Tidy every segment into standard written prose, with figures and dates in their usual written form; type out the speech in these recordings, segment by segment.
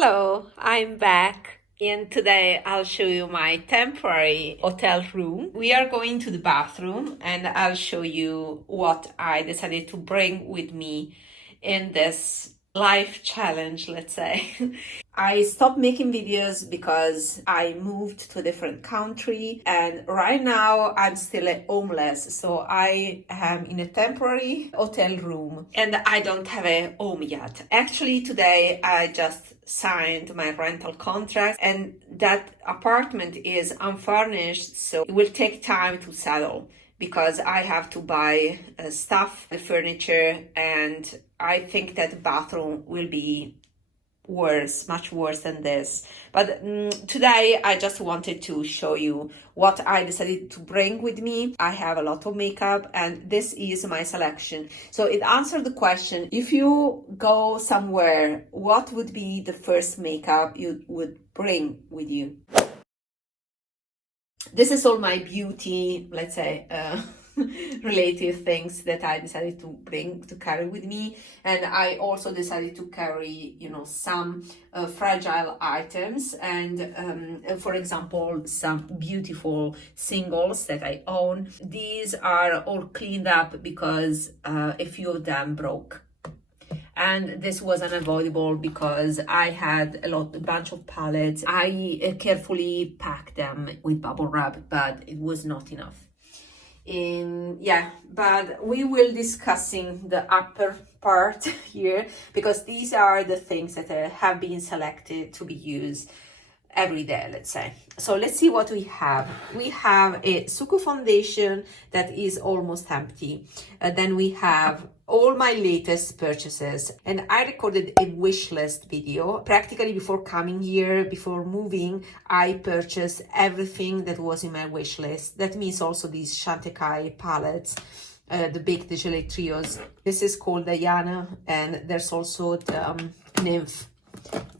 Hello, I'm back, and today I'll show you my temporary hotel room. We are going to the bathroom and I'll show you what I decided to bring with me in this life challenge, let's say. I stopped making videos because I moved to a different country, and right now I'm still homeless, so I am in a temporary hotel room and I don't have a home yet. Actually, today I just signed my rental contract and that apartment is unfurnished, so it will take time to settle because I have to buy stuff, the furniture, and I think that the bathroom will be worse, much worse than this. But today I just wanted to show you what I decided to bring with me. I have a lot of makeup and this is my selection. So it answered the question, if you go somewhere, what would be the first makeup you would bring with you? This is all my beauty, let's say, related things that I decided to bring to carry with me. And I also decided to carry, some fragile items and for example, some beautiful singles that I own. These are all cleaned up because a few of them broke. And this was unavoidable because I had a bunch of palettes. I carefully packed them with bubble wrap, but it was not enough. But we will discussing the upper part here because these are the things that have been selected to be used every day, let's say. So let's see what we have. We have a Suku foundation that is almost empty. Then we have all my latest purchases, and I recorded a wish list video. Practically before coming here, before moving, I purchased everything that was in my wish list. That means also these Chantecaille palettes, the Baked GELÉE trios. This is called Diana, and there's also the Nymph.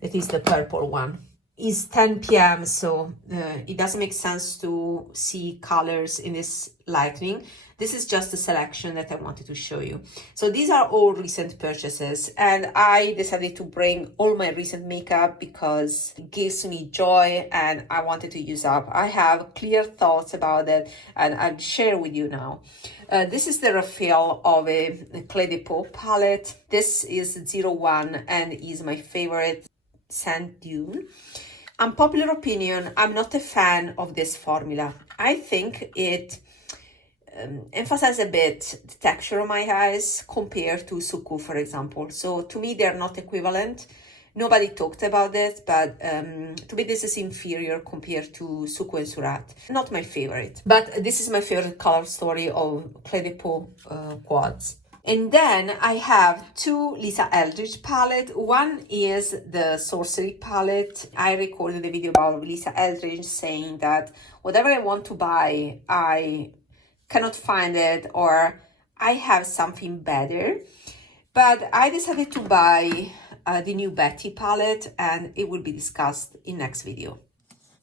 It is the purple one. It's 10 p.m. so it doesn't make sense to see colors in this lighting. This is just a selection that I wanted to show you. So these are all recent purchases, and I decided to bring all my recent makeup because it gives me joy and I wanted to use up. I have clear thoughts about it and I'll share with you now. This is the refill of a Clé de Peau palette. This is 01 and is my favorite Sand Dune. Unpopular opinion, I'm not a fan of this formula. I think it emphasizes a bit the texture of my eyes compared to Suku, for example. So to me, they're not equivalent. Nobody talked about it, but to me, this is inferior compared to Suku and Surat. Not my favorite, but this is my favorite color story of Clé de Peau quads. And then I have two Lisa Eldridge palette. One is the Sorcery palette. I recorded a video about Lisa Eldridge saying that whatever I want to buy, I cannot find it or I have something better. But I decided to buy the new Betty palette, and it will be discussed in next video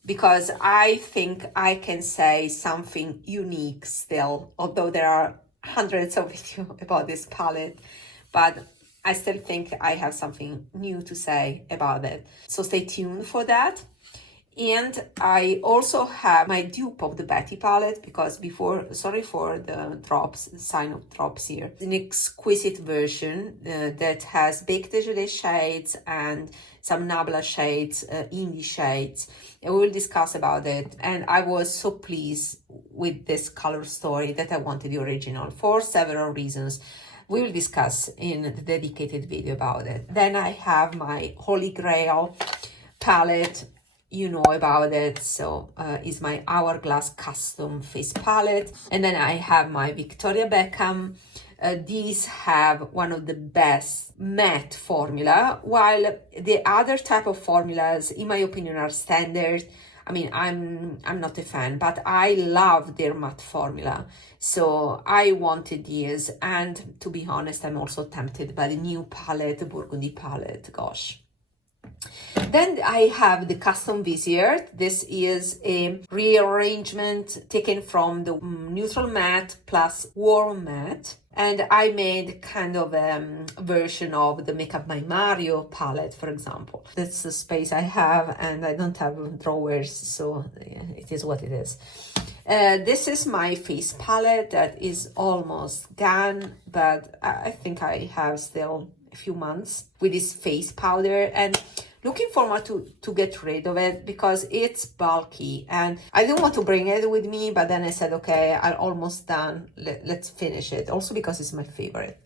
because I think I can say something unique still, although there are hundreds of videos about this palette, but I still think I have something new to say about it. So stay tuned for that. And I also have my dupe of the Betty palette because sorry for the drops, the sign of drops here. An exquisite version that has Baked GELÉE shades and some Nabla shades, indie shades. And we will discuss about it. And I was so pleased with this color story that I wanted the original for several reasons. We will discuss in the dedicated video about it. Then I have my Holy Grail palette. You know about it, so is my Hourglass Custom Face Palette. And then I have my Victoria Beckham. These have one of the best matte formula, while the other type of formulas, in my opinion, are standard. I mean, I'm not a fan, but I love their matte formula. So I wanted these, and to be honest, I'm also tempted by the new palette, the Burgundy palette, gosh. Then I have the custom VISEART. This is a rearrangement taken from the neutral matte plus warm matte. And I made kind of a version of the Makeup by Mario palette, for example. That's the space I have, and I don't have drawers, so yeah, it is what it is. This is my face palette that is almost gone, but I think I have still a few months with this face powder, and looking forward to get rid of it because it's bulky and I didn't want to bring it with me, but then I said, okay, I'm almost done. Let's finish it. Also because it's my favorite.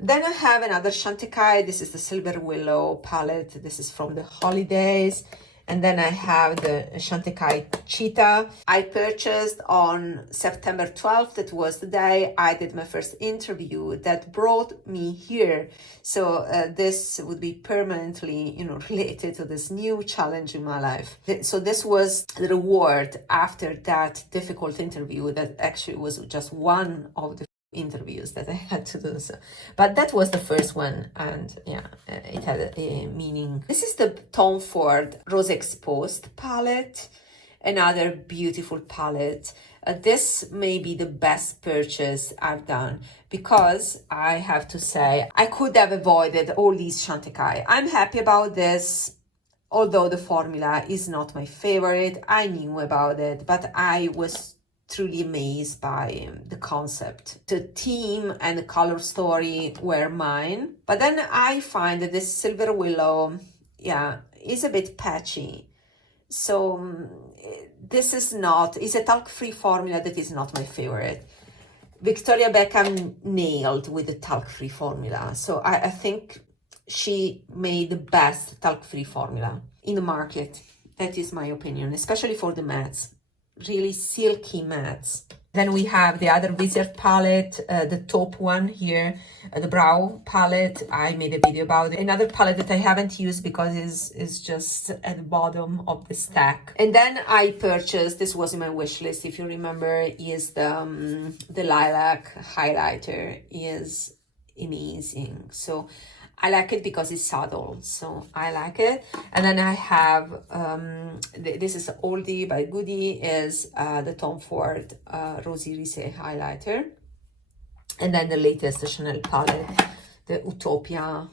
Then I have another Chantecaille. This is the Silver Willow palette. This is from the holidays. And then I have the Chantecaille Cheetah. I purchased on September 12th. That was the day I did my first interview that brought me here. So this would be permanently, related to this new challenge in my life. So this was the reward after that difficult interview that actually was just one of the interviews that I had to do. So, but that was the first one, and yeah, it had a meaning. This is the Tom Ford Rose Exposed palette, another beautiful palette. This may be the best purchase I've done because I have to say I could have avoided all these Chantecaille. I'm happy about this. Although the formula is not my favorite, I knew about it, but I was truly amazed by the concept. The theme and the color story were mine. But then I find that this Silver Willow, is a bit patchy. So this is a talc-free formula that is not my favorite. Victoria Beckham nailed with the talc-free formula. So I think she made the best talc-free formula in the market. That is my opinion, especially for the mattes. Really silky mattes. Then we have the other VISEART palette, the top one here, the brow palette. I made a video about it. Another palette that I haven't used because it's just at the bottom of the stack. And then I purchased, this was in my wish list, if you remember, is the lilac highlighter. Is amazing. So I like it because it's subtle, so I like it. And then I have, this is oldie but goodie, is the Tom Ford Rosy Risé highlighter. And then the latest Chanel palette, the Utopia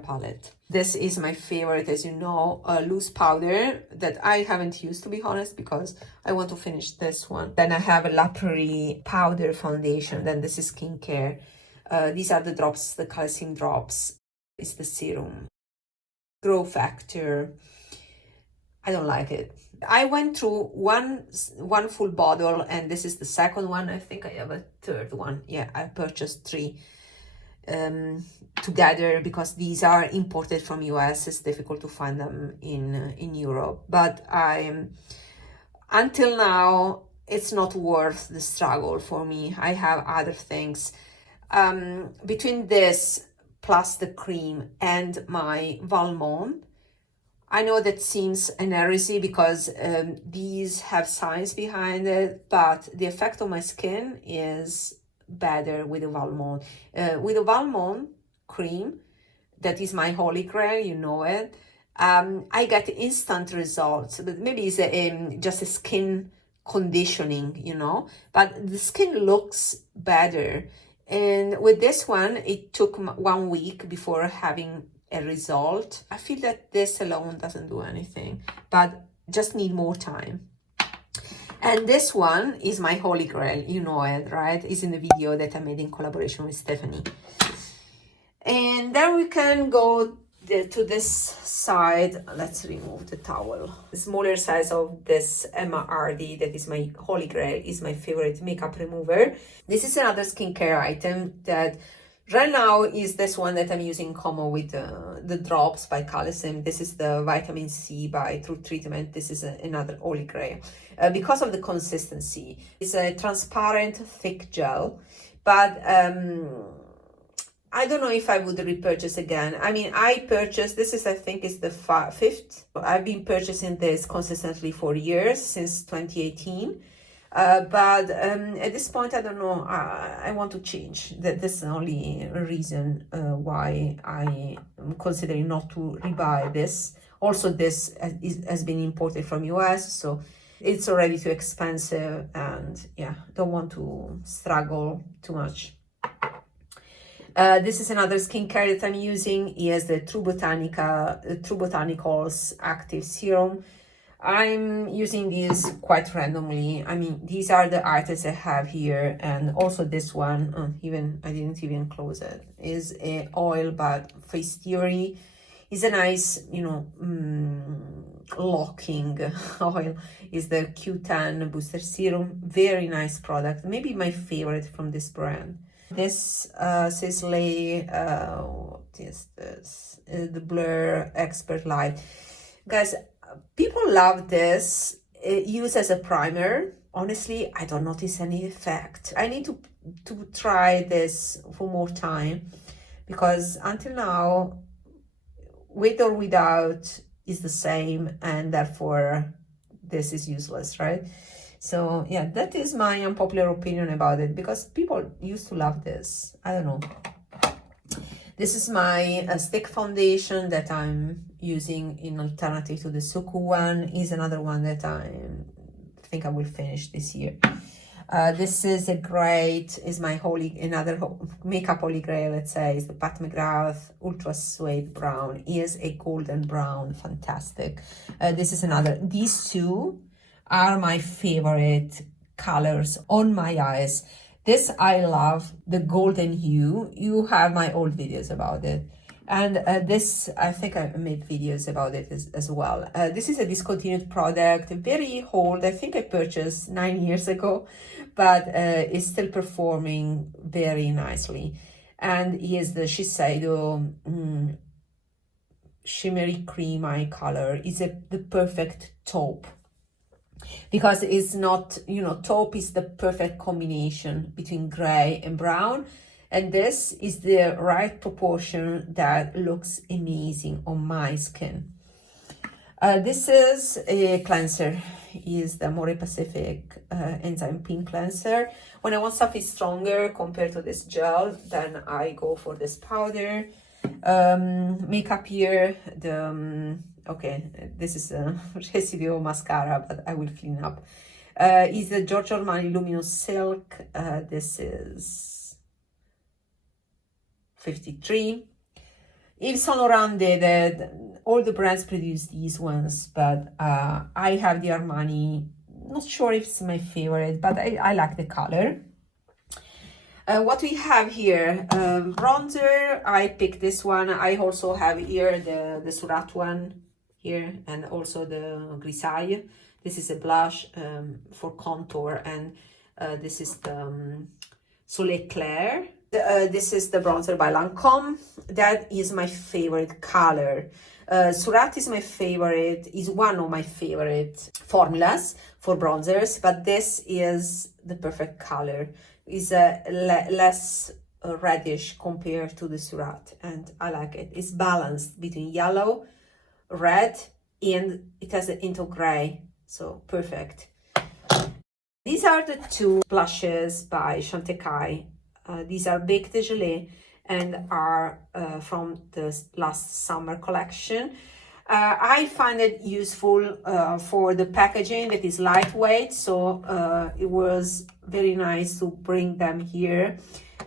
palette. This is my favorite, as you know, loose powder that I haven't used, to be honest, because I want to finish this one. Then I have a La Prairie powder foundation. Then this is skincare. These are the drops, the calcium drops. It's the serum. Grow Factor. I don't like it. I went through one full bottle, and this is the second one. I think I have a third one. Yeah, I purchased 3 together because these are imported from US. It's difficult to find them in Europe. But until now, it's not worth the struggle for me. I have other things. Between this plus the cream and my Valmont, I know that seems an heresy because these have science behind it, but the effect on my skin is better with the Valmont. With the Valmont cream, that is my holy grail, you know it, I get instant results, but maybe it's just a skin conditioning, but the skin looks better. And with this one, it took 1 week before having a result. I feel that this alone doesn't do anything, but just need more time. And this one is my holy grail, you know it, right? It's in the video that I made in collaboration with Stephanie. And then we can go to this side. Let's remove the towel. The smaller size of this Emma Hardy, that is my holy grail, is my favorite makeup remover. This is another skincare item that right now is this one that I'm using in common with the drops by Calisym. This is the vitamin C by True Treatment. This is another holy grail because of the consistency. It's a transparent thick gel, but I don't know if I would repurchase again. I mean, I purchased, this is, I think, is the 5th. I've been purchasing this consistently for years, since 2018. But at this point, I don't know, I want to change. That's the only reason why I am considering not to rebuy this. Also, this has been imported from US, so it's already too expensive, and yeah, don't want to struggle too much. This is another skincare that I'm using. Is the True Botanicals Active Serum. I'm using these quite randomly. I mean, these are the items I have here, and also this one, I didn't even close it, is a oil, but Face Theory is a nice, you know, locking oil. Is the Q10 Booster Serum. Very nice product, maybe my favorite from this brand. This Sisley, what is this? The Blur Expert Light. Guys, people love this. Used as a primer. Honestly, I don't notice any effect. I need to try this for more time, because until now, with or without is the same, and therefore this is useless, right? So yeah, that is my unpopular opinion about it, because people used to love this. I don't know. This is my stick foundation that I'm using in alternative to the Suku one. Is another one that I think I will finish this year. This is a great, is my another makeup holy grail, let's say, is the Pat McGrath Ultra Suede Brown. Is a golden brown, fantastic. This is another, these two are my favorite colors on my eyes. This I love, the golden hue. You have my old videos about it. And this, I think I made videos about it as well. This is a discontinued product, very old. I think I purchased 9 years ago, but it's still performing very nicely. And is the Shiseido Shimmery Cream Eye Color. Is the perfect taupe. Because it's not, you know, taupe is the perfect combination between gray and brown. And this is the right proportion that looks amazing on my skin. This is a cleanser. Is the More Pacific Enzyme Pink Cleanser. When I want something stronger compared to this gel, then I go for this powder. Makeup here, okay, this is a residual mascara, but I will clean up. Is the Giorgio Armani Luminous Silk. This is 53. Yves Saint Laurent did all the brands produce these ones, but I have the Armani. Not sure if it's my favorite, but I like the color. What we have here, bronzer. I picked this one. I also have here the Surat one here, and also the Grisaille. This is a blush for contour, and this is the Soleil Clair. This is the bronzer by Lancome. That is my favorite color. Surat is my favorite, is one of my favorite formulas for bronzers, but this is the perfect color. Is less reddish compared to the Surat, and I like it. It's balanced between yellow, red, and it has a hint of gray, so perfect. These are the two blushes by Chantecaille. These are Bec de Gelée and are from the last summer collection. I find it useful for the packaging that is lightweight, so it was very nice to bring them here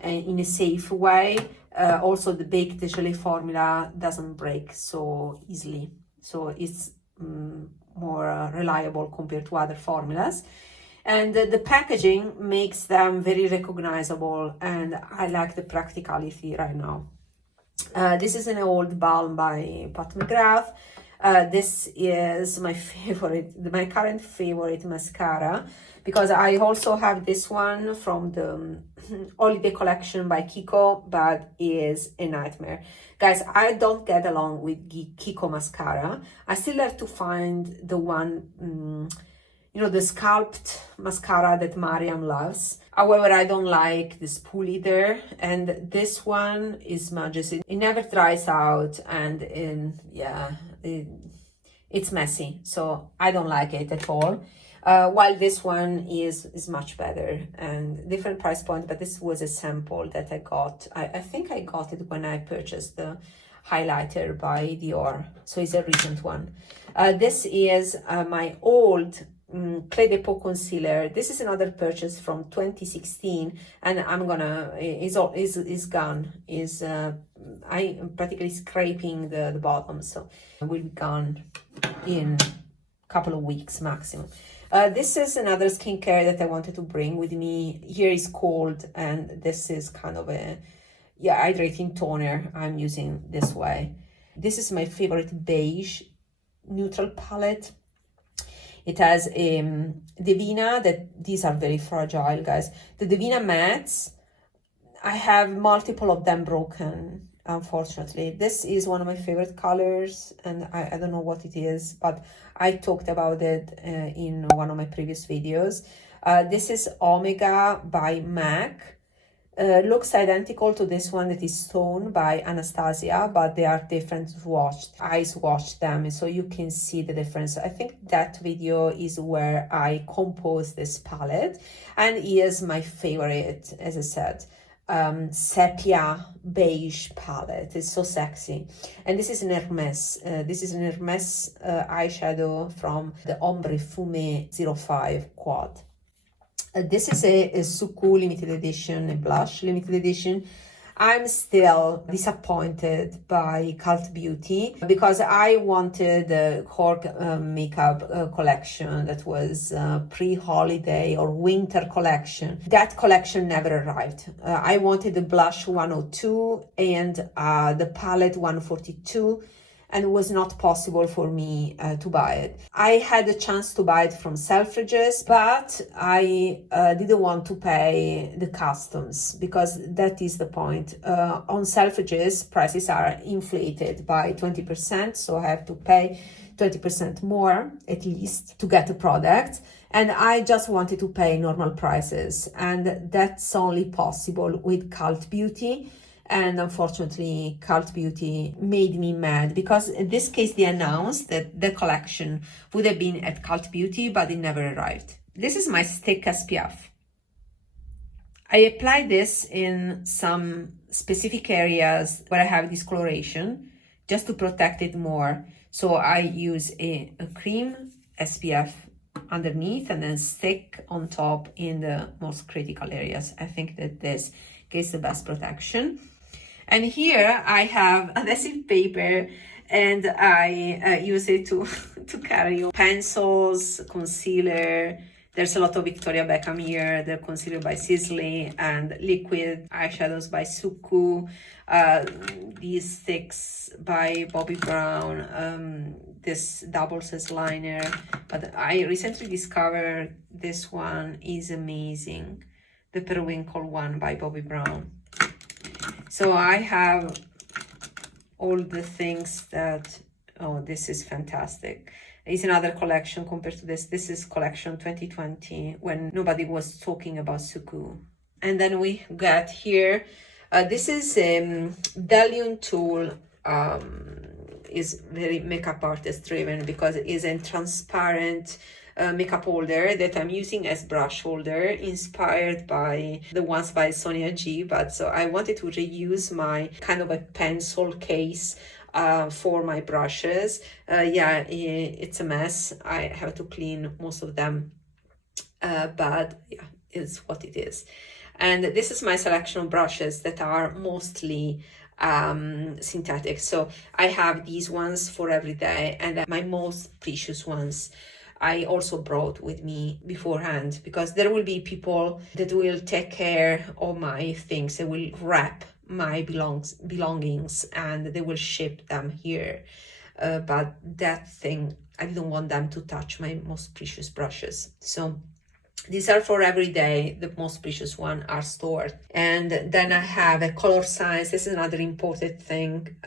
in a safe way. Also, the Bec de Gelée formula doesn't break so easily, so it's more reliable compared to other formulas. And the packaging makes them very recognizable, and I like the practicality right now. This is an old balm by Pat McGrath. This is my favorite, my current favorite mascara, because I also have this one from the holiday collection by Kiko, but is a nightmare. Guys, I don't get along with Kiko mascara. I still have to find the one, you know, the sculpt mascara that Mariam loves. However, I don't like the spool either, and this one is majestic. It never dries out, and yeah, it it's messy, so I don't like it at all. While this one is much better and different price point, but this was a sample that I got. I think I got it when I purchased the highlighter by DIOR, so it's a recent one. This is my old Clé de Peau concealer. This is another purchase from 2016, and I'm gonna is gone. I am practically scraping the bottom, so it will be gone in a couple of weeks maximum. This is another skincare that I wanted to bring with me. Here is cold, and this is kind of a hydrating toner I'm using this way. This is my favorite beige neutral palette. It has Divina, that these are very fragile, guys. The Divina mattes, I have multiple of them broken, unfortunately. This is one of my favorite colors, and I don't know what it is, but I talked about it in one of my previous videos. This is Omega by MAC. Looks identical to this one that is Stone by Anastasia, but they are different swatched. I swatched them so you can see the difference. I think that video is where I composed this palette, and is my favorite, as I said, sepia beige palette. It's so sexy. And this is an Hermes. This is an Hermes eyeshadow from the Ombre Fumé 05 quad. This is a Suku limited edition, a blush limited edition. I'm still disappointed by Cult Beauty because I wanted the Cork makeup collection that was pre-holiday or winter collection. That collection never arrived. I wanted the blush 102 and the palette 142. And it was not possible for me to buy it. I had a chance to buy it from Selfridges, but I didn't want to pay the customs because that is the point. On Selfridges, prices are inflated by 20%, so I have to pay 20% more at least to get a product. And I just wanted to pay normal prices, and that's only possible with Cult Beauty. And unfortunately, Cult Beauty made me mad because in this case, they announced that the collection would have been at Cult Beauty, but it never arrived. This is my stick SPF. I apply this in some specific areas where I have discoloration just to protect it more. So I use a cream SPF underneath and then stick on top in the most critical areas. I think that this gives the best protection. And here I have adhesive paper, and I use it to carry pencils, concealer. There's a lot of Victoria Beckham here, the concealer by Sisley, and liquid eyeshadows by Suku. These sticks by Bobbi Brown. This doubles as liner, but I recently discovered this one is amazing. The Periwinkle one by Bobbi Brown. So I have all the things that, oh, this is fantastic. It's another collection compared to this. This is collection 2020 when nobody was talking about Suku. And then we got here, this is Delium tool, is very makeup artist driven because it is a transparent makeup holder that I'm using as brush holder, inspired by the ones by Sonia G. But so I wanted to reuse my kind of a pencil case for my brushes. Yeah, it's a mess. I have to clean most of them, but yeah, it's what it is. And this is my selection of brushes that are mostly synthetic. So I have these ones for every day, and my most precious ones I also brought with me beforehand, because there will be people that will take care of my things. They will wrap my belongings and they will ship them here. But that thing, I didn't want them to touch my most precious brushes. So these are for every day. The most precious one are stored. And then I have a color science. This is another imported thing.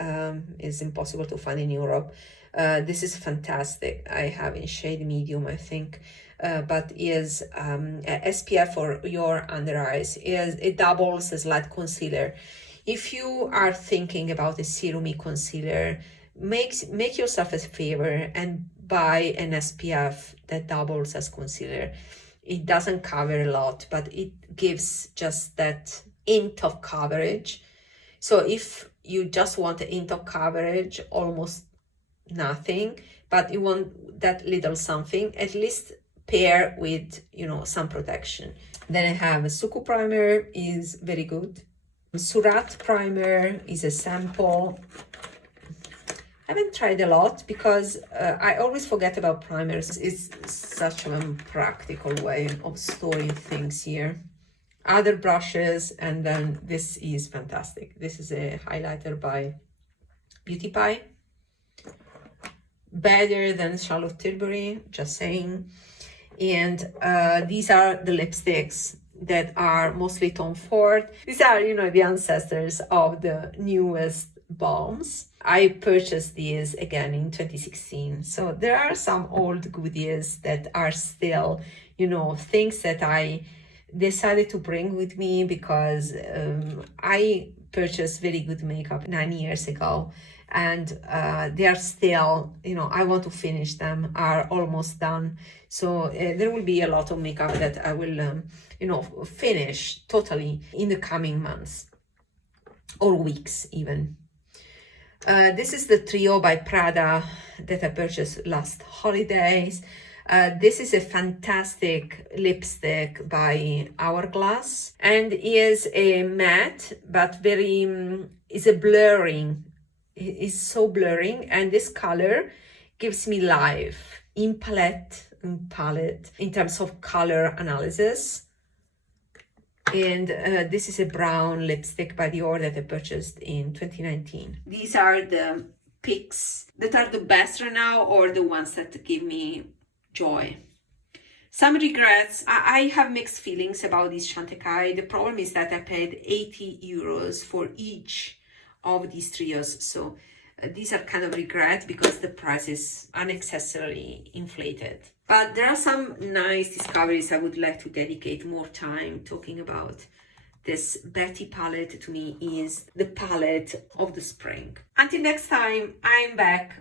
It's impossible to find in Europe. This is fantastic. I have in shade medium, I think, but is SPF for your under eyes. It doubles as light concealer. If you are thinking about a serumy concealer, make yourself a favor and buy an SPF that doubles as concealer. It doesn't cover a lot, but it gives just that hint of coverage. So if you just want a hint of coverage, almost nothing, but you want that little something, at least pair with, you know, some protection. Then I have a Suku primer, is very good. Surat primer is a sample. I haven't tried a lot because I always forget about primers. It's such a practical way of storing things here. Other brushes, and then this is fantastic. This is a highlighter by Beauty Pie. Better than Charlotte Tilbury, just saying. And these are the lipsticks that are mostly Tom Ford. These are, you know, the ancestors of the newest balms. I purchased these again in 2016. So there are some old goodies that are still, you know, things that I decided to bring with me because I purchased very good makeup 9 years ago. And they are still, you know, I want to finish them, are almost done. So there will be a lot of makeup that I will, you know, finish totally in the coming months or weeks even. This is the Trio by Prada that I purchased last holidays. This is a fantastic lipstick by Hourglass and is a matte, but very, is a blurring. It is so blurring, and this color gives me life in palette in terms of color analysis. And this is a brown lipstick by DIOR that I purchased in 2019. These are the picks that are the best right now, or the ones that give me joy. Some regrets. I have mixed feelings about this Chantecaille. The problem is that I paid 80 euros for each of these trios. So these are kind of regret because the price is unnecessarily inflated. But there are some nice discoveries. I would like to dedicate more time talking about. This Betty palette to me is the palette of the spring. Until next time, I'm back